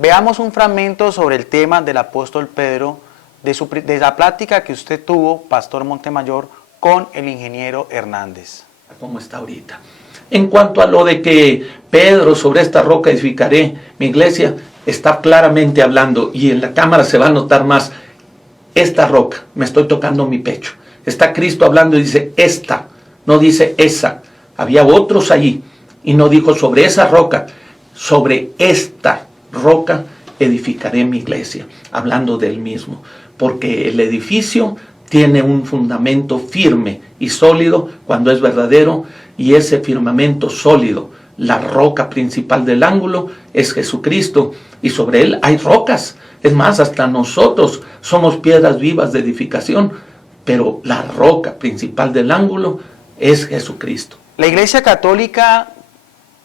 Veamos un fragmento sobre el tema del apóstol Pedro, de la plática que usted tuvo, Pastor Montemayor, con el ingeniero Hernández. ¿Cómo está ahorita? En cuanto a lo de que Pedro, sobre esta roca edificaré mi iglesia, está claramente hablando, y en la cámara se va a notar más, esta roca, me estoy tocando mi pecho. Está Cristo hablando y dice esta, no dice esa. Había otros allí y no dijo sobre esa roca, sobre esta roca edificaré mi iglesia, hablando del mismo, porque el edificio tiene un fundamento firme y sólido cuando es verdadero, y ese firmamento sólido, la roca principal del ángulo, es Jesucristo, y sobre él hay rocas. Es más, hasta nosotros somos piedras vivas de edificación, pero la roca principal del ángulo es Jesucristo. La Iglesia Católica,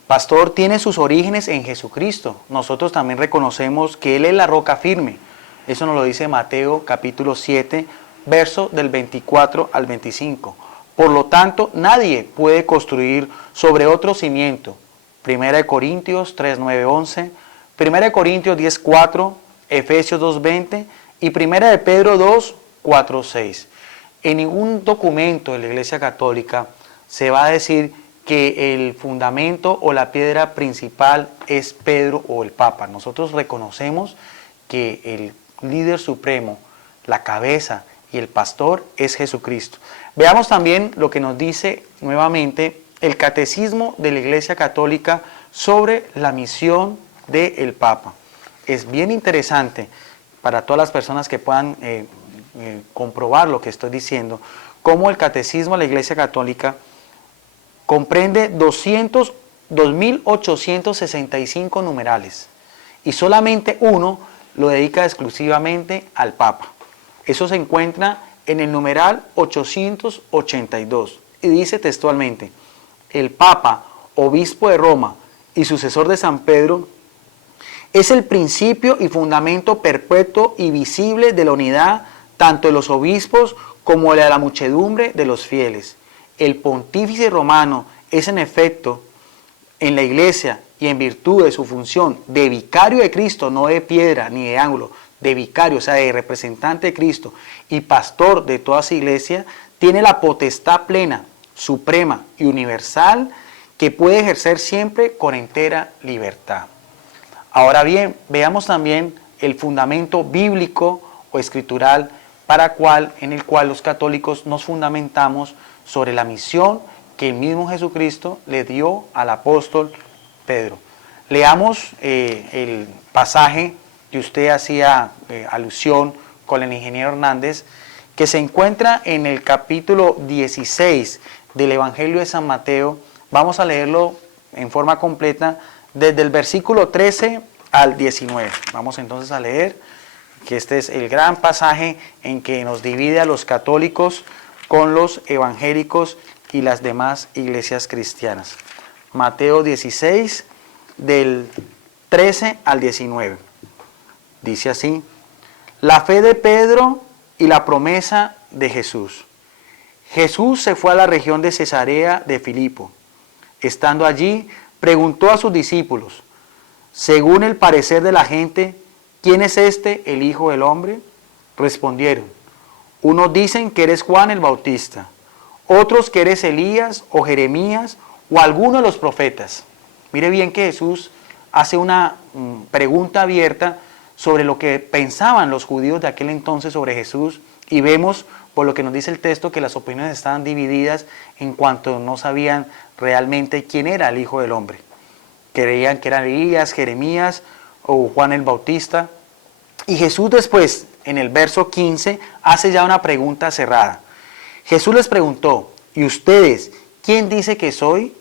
pastor, tiene sus orígenes en Jesucristo. Nosotros también reconocemos que Él es la roca firme. Eso nos lo dice Mateo capítulo 7, verso del 24 al 25. Por lo tanto, nadie puede construir sobre otro cimiento. 1 Corintios 3, 9, 11, 1 Corintios 10, 4, Efesios 2, 20 y 1 de Pedro 2, 4, 6. En ningún documento de la Iglesia Católica se va a decir que el fundamento o la piedra principal es Pedro o el Papa. Nosotros reconocemos que el líder supremo, la cabeza y el pastor es Jesucristo. Veamos también lo que nos dice nuevamente el Catecismo de la Iglesia Católica sobre la misión del Papa. Es bien interesante para todas las personas que puedan comprobar lo que estoy diciendo, cómo el Catecismo de la Iglesia Católica comprende 2.865 numerales y solamente uno lo dedica exclusivamente al Papa. Eso se encuentra en el numeral 882 y dice textualmente: el Papa, obispo de Roma y sucesor de San Pedro, es el principio y fundamento perpetuo y visible de la unidad tanto de los obispos como de la muchedumbre de los fieles. El pontífice romano es en efecto en la iglesia y en virtud de su función de vicario de Cristo, no de piedra ni de ángulo, de vicario, o sea, de representante de Cristo y pastor de toda su iglesia, tiene la potestad plena, suprema y universal que puede ejercer siempre con entera libertad. Ahora bien, veamos también el fundamento bíblico o escritural en el cual los católicos nos fundamentamos sobre la misión que el mismo Jesucristo le dio al apóstol Pedro. Leamos el pasaje que usted hacía alusión con el ingeniero Hernández, que se encuentra en el capítulo 16 del Evangelio de San Mateo. Vamos a leerlo en forma completa desde el versículo 13 al 19. Vamos entonces a leer, que este es el gran pasaje en que nos divide a los católicos con los evangélicos y las demás iglesias cristianas. Mateo 16, del 13 al 19. Dice así: la fe de Pedro y la promesa de Jesús. Jesús se fue a la región de Cesarea de Filipo. Estando allí, preguntó a sus discípulos: según el parecer de la gente, ¿quién es este, el Hijo del Hombre? Respondieron: unos dicen que eres Juan el Bautista, otros que eres Elías o Jeremías o alguno de los profetas. Mire bien que Jesús hace una pregunta abierta sobre lo que pensaban los judíos de aquel entonces sobre Jesús, y vemos por lo que nos dice el texto que las opiniones estaban divididas en cuanto no sabían realmente quién era el Hijo del Hombre. Creían que eran Elías, Jeremías o Juan el Bautista. Y Jesús después, en el verso 15, hace ya una pregunta cerrada. Jesús les preguntó: ¿y ustedes quién dice que soy?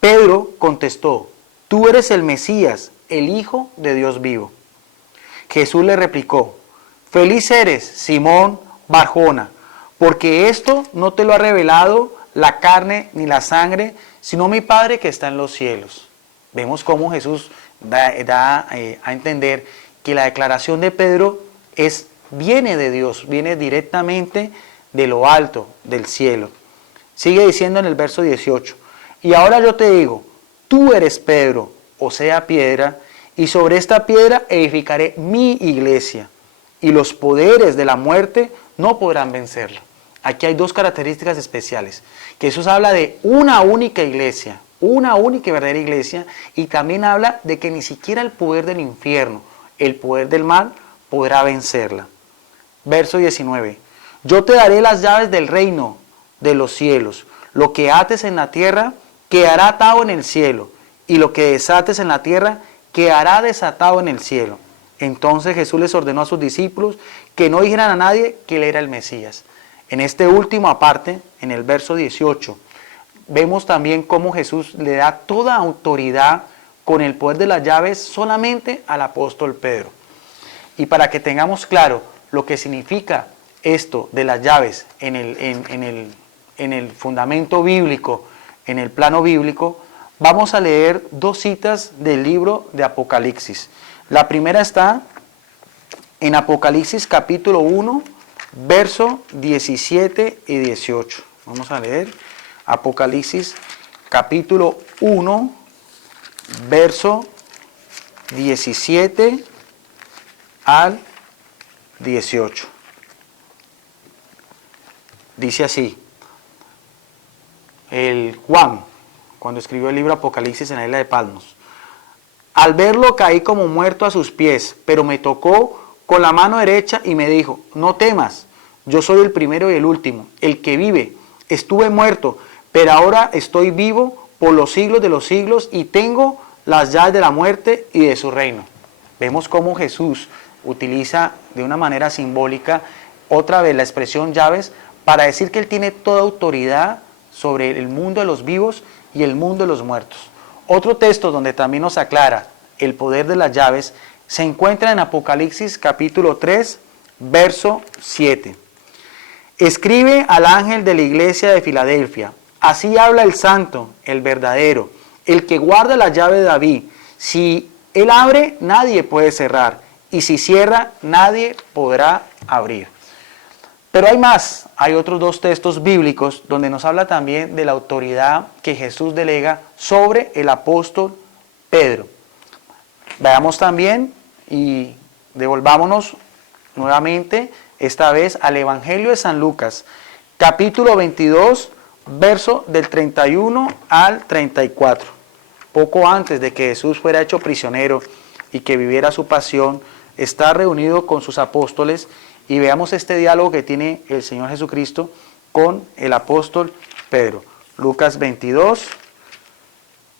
Pedro contestó: tú eres el Mesías, el Hijo de Dios vivo. Jesús le replicó: feliz eres, Simón Barjona, porque esto no te lo ha revelado la carne ni la sangre, sino mi Padre que está en los cielos. Vemos cómo Jesús da a entender que la declaración de Pedro viene de Dios, viene directamente de lo alto, del cielo. Sigue diciendo en el verso 18: y ahora yo te digo, tú eres Pedro, o sea piedra, y sobre esta piedra edificaré mi iglesia, y los poderes de la muerte no podrán vencerla. Aquí hay dos características especiales, que Jesús habla de una única iglesia, una única y verdadera iglesia, y también habla de que ni siquiera el poder del infierno, el poder del mal, podrá vencerla. Verso 19. Yo te daré las llaves del reino de los cielos. Lo que ates en la tierra quedará atado en el cielo, y lo que desates en la tierra quedará desatado en el cielo. Entonces Jesús les ordenó a sus discípulos que no dijeran a nadie que él era el Mesías. En este último aparte, en el verso 18, vemos también cómo Jesús le da toda autoridad con el poder de las llaves solamente al apóstol Pedro. Y para que tengamos claro lo que significa esto de las llaves en el fundamento bíblico, en el plano bíblico, vamos a leer dos citas del libro de Apocalipsis. La primera está en Apocalipsis capítulo 1, verso 17 y 18. Vamos a leer Apocalipsis capítulo 1, verso 17 al 18. Dice así, el Juan, cuando escribió el libro Apocalipsis en la isla de Patmos: al verlo caí como muerto a sus pies, pero me tocó con la mano derecha y me dijo: no temas, yo soy el primero y el último, el que vive. Estuve muerto, pero ahora estoy vivo por los siglos de los siglos y tengo las llaves de la muerte y de su reino. Vemos cómo Jesús utiliza de una manera simbólica otra vez la expresión llaves para decir que Él tiene toda autoridad sobre el mundo de los vivos y el mundo de los muertos. Otro texto donde también nos aclara el poder de las llaves se encuentra en Apocalipsis capítulo 3, verso 7. Escribe al ángel de la iglesia de Filadelfia: así habla el santo, el verdadero, el que guarda la llave de David. Si él abre, nadie puede cerrar, y si cierra, nadie podrá abrir. Pero hay más, hay otros dos textos bíblicos donde nos habla también de la autoridad que Jesús delega sobre el apóstol Pedro. Veamos también y devolvámonos nuevamente, esta vez al Evangelio de San Lucas, capítulo 22, verso del 31 al 34. Poco antes de que Jesús fuera hecho prisionero y que viviera su pasión, está reunido con sus apóstoles. Y veamos este diálogo que tiene el Señor Jesucristo con el apóstol Pedro. Lucas 22,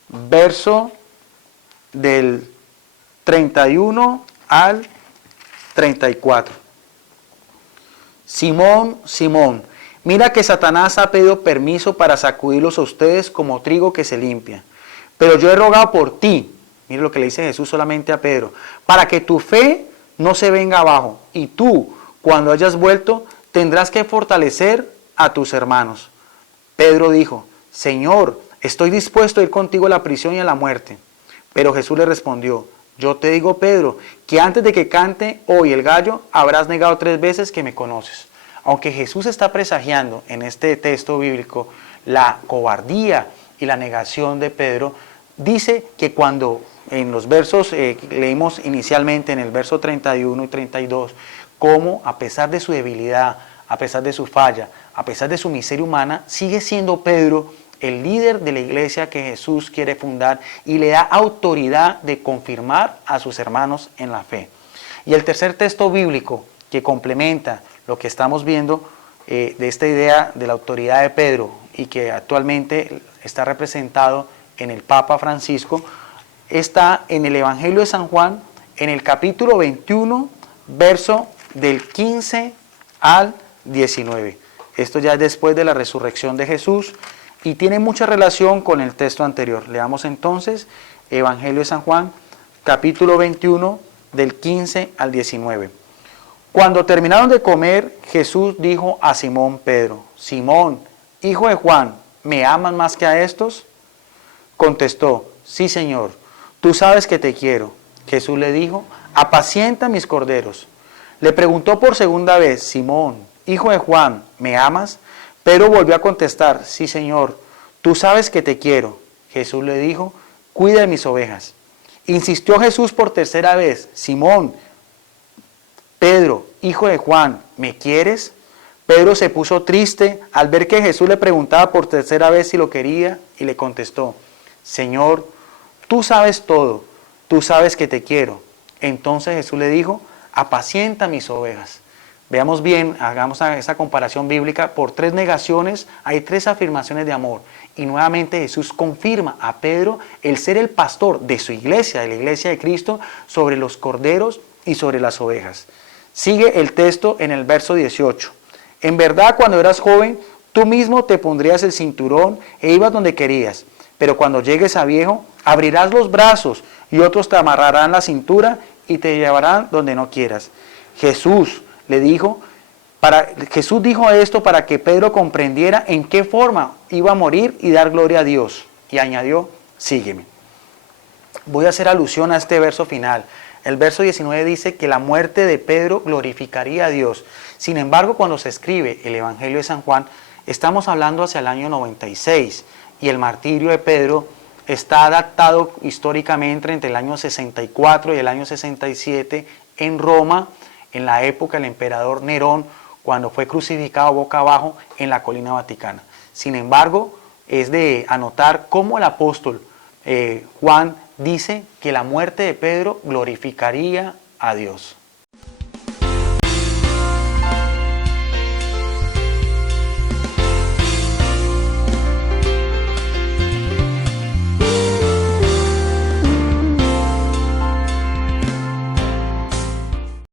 verso del 31 al 34. Simón, Simón, mira que Satanás ha pedido permiso para sacudirlos a ustedes como trigo que se limpia. Pero yo he rogado por ti, mire lo que le dice Jesús solamente a Pedro, para que tu fe no se venga abajo, y tú, cuando hayas vuelto, tendrás que fortalecer a tus hermanos. Pedro dijo: Señor, estoy dispuesto a ir contigo a la prisión y a la muerte. Pero Jesús le respondió: yo te digo, Pedro, que antes de que cante hoy el gallo, habrás negado 3 veces que me conoces. Aunque Jesús está presagiando en este texto bíblico la cobardía y la negación de Pedro, dice que cuando en los versos leímos inicialmente en el verso 31 y 32, cómo a pesar de su debilidad, a pesar de su falla, a pesar de su miseria humana, sigue siendo Pedro el líder de la iglesia que Jesús quiere fundar y le da autoridad de confirmar a sus hermanos en la fe. Y el tercer texto bíblico que complementa lo que estamos viendo de esta idea de la autoridad de Pedro y que actualmente está representado en el Papa Francisco, está en el Evangelio de San Juan, en el capítulo 21, verso del 15 al 19. Esto ya es después de la resurrección de Jesús y tiene mucha relación con el texto anterior. Leamos entonces Evangelio de San Juan, capítulo 21, del 15 al 19. Cuando terminaron de comer, Jesús dijo a Simón Pedro: Simón, hijo de Juan, ¿me amas más que a estos? Contestó: sí, Señor, tú sabes que te quiero. Jesús le dijo: apacienta mis corderos. Le preguntó por segunda vez: Simón, hijo de Juan, ¿me amas? Pedro volvió a contestar: sí, Señor, tú sabes que te quiero. Jesús le dijo: cuida de mis ovejas. Insistió Jesús por tercera vez: Simón, Pedro, hijo de Juan, ¿me quieres? Pedro se puso triste al ver que Jesús le preguntaba por tercera vez si lo quería y le contestó: Señor, tú sabes todo, tú sabes que te quiero. Entonces Jesús le dijo: apacienta mis ovejas. Veamos bien, hagamos esa comparación bíblica. Por 3 negaciones hay 3 afirmaciones de amor. Y nuevamente Jesús confirma a Pedro el ser el pastor de su iglesia, de la iglesia de Cristo, sobre los corderos y sobre las ovejas. Sigue el texto en el verso 18. En verdad, cuando eras joven, tú mismo te pondrías el cinturón e ibas donde querías. Pero cuando llegues a viejo, abrirás los brazos y otros te amarrarán la cintura y te llevarán donde no quieras. Jesús dijo esto para que Pedro comprendiera en qué forma iba a morir y dar gloria a Dios. Y añadió: sígueme. Voy a hacer alusión a este verso final. El verso 19 dice que la muerte de Pedro glorificaría a Dios. Sin embargo, cuando se escribe el Evangelio de San Juan, estamos hablando hacia el año 96 y el martirio de Pedro está adaptado históricamente entre el año 64 y el año 67 en Roma, en la época del emperador Nerón, cuando fue crucificado boca abajo en la colina vaticana. Sin embargo, es de anotar cómo el apóstol Juan dice que la muerte de Pedro glorificaría a Dios.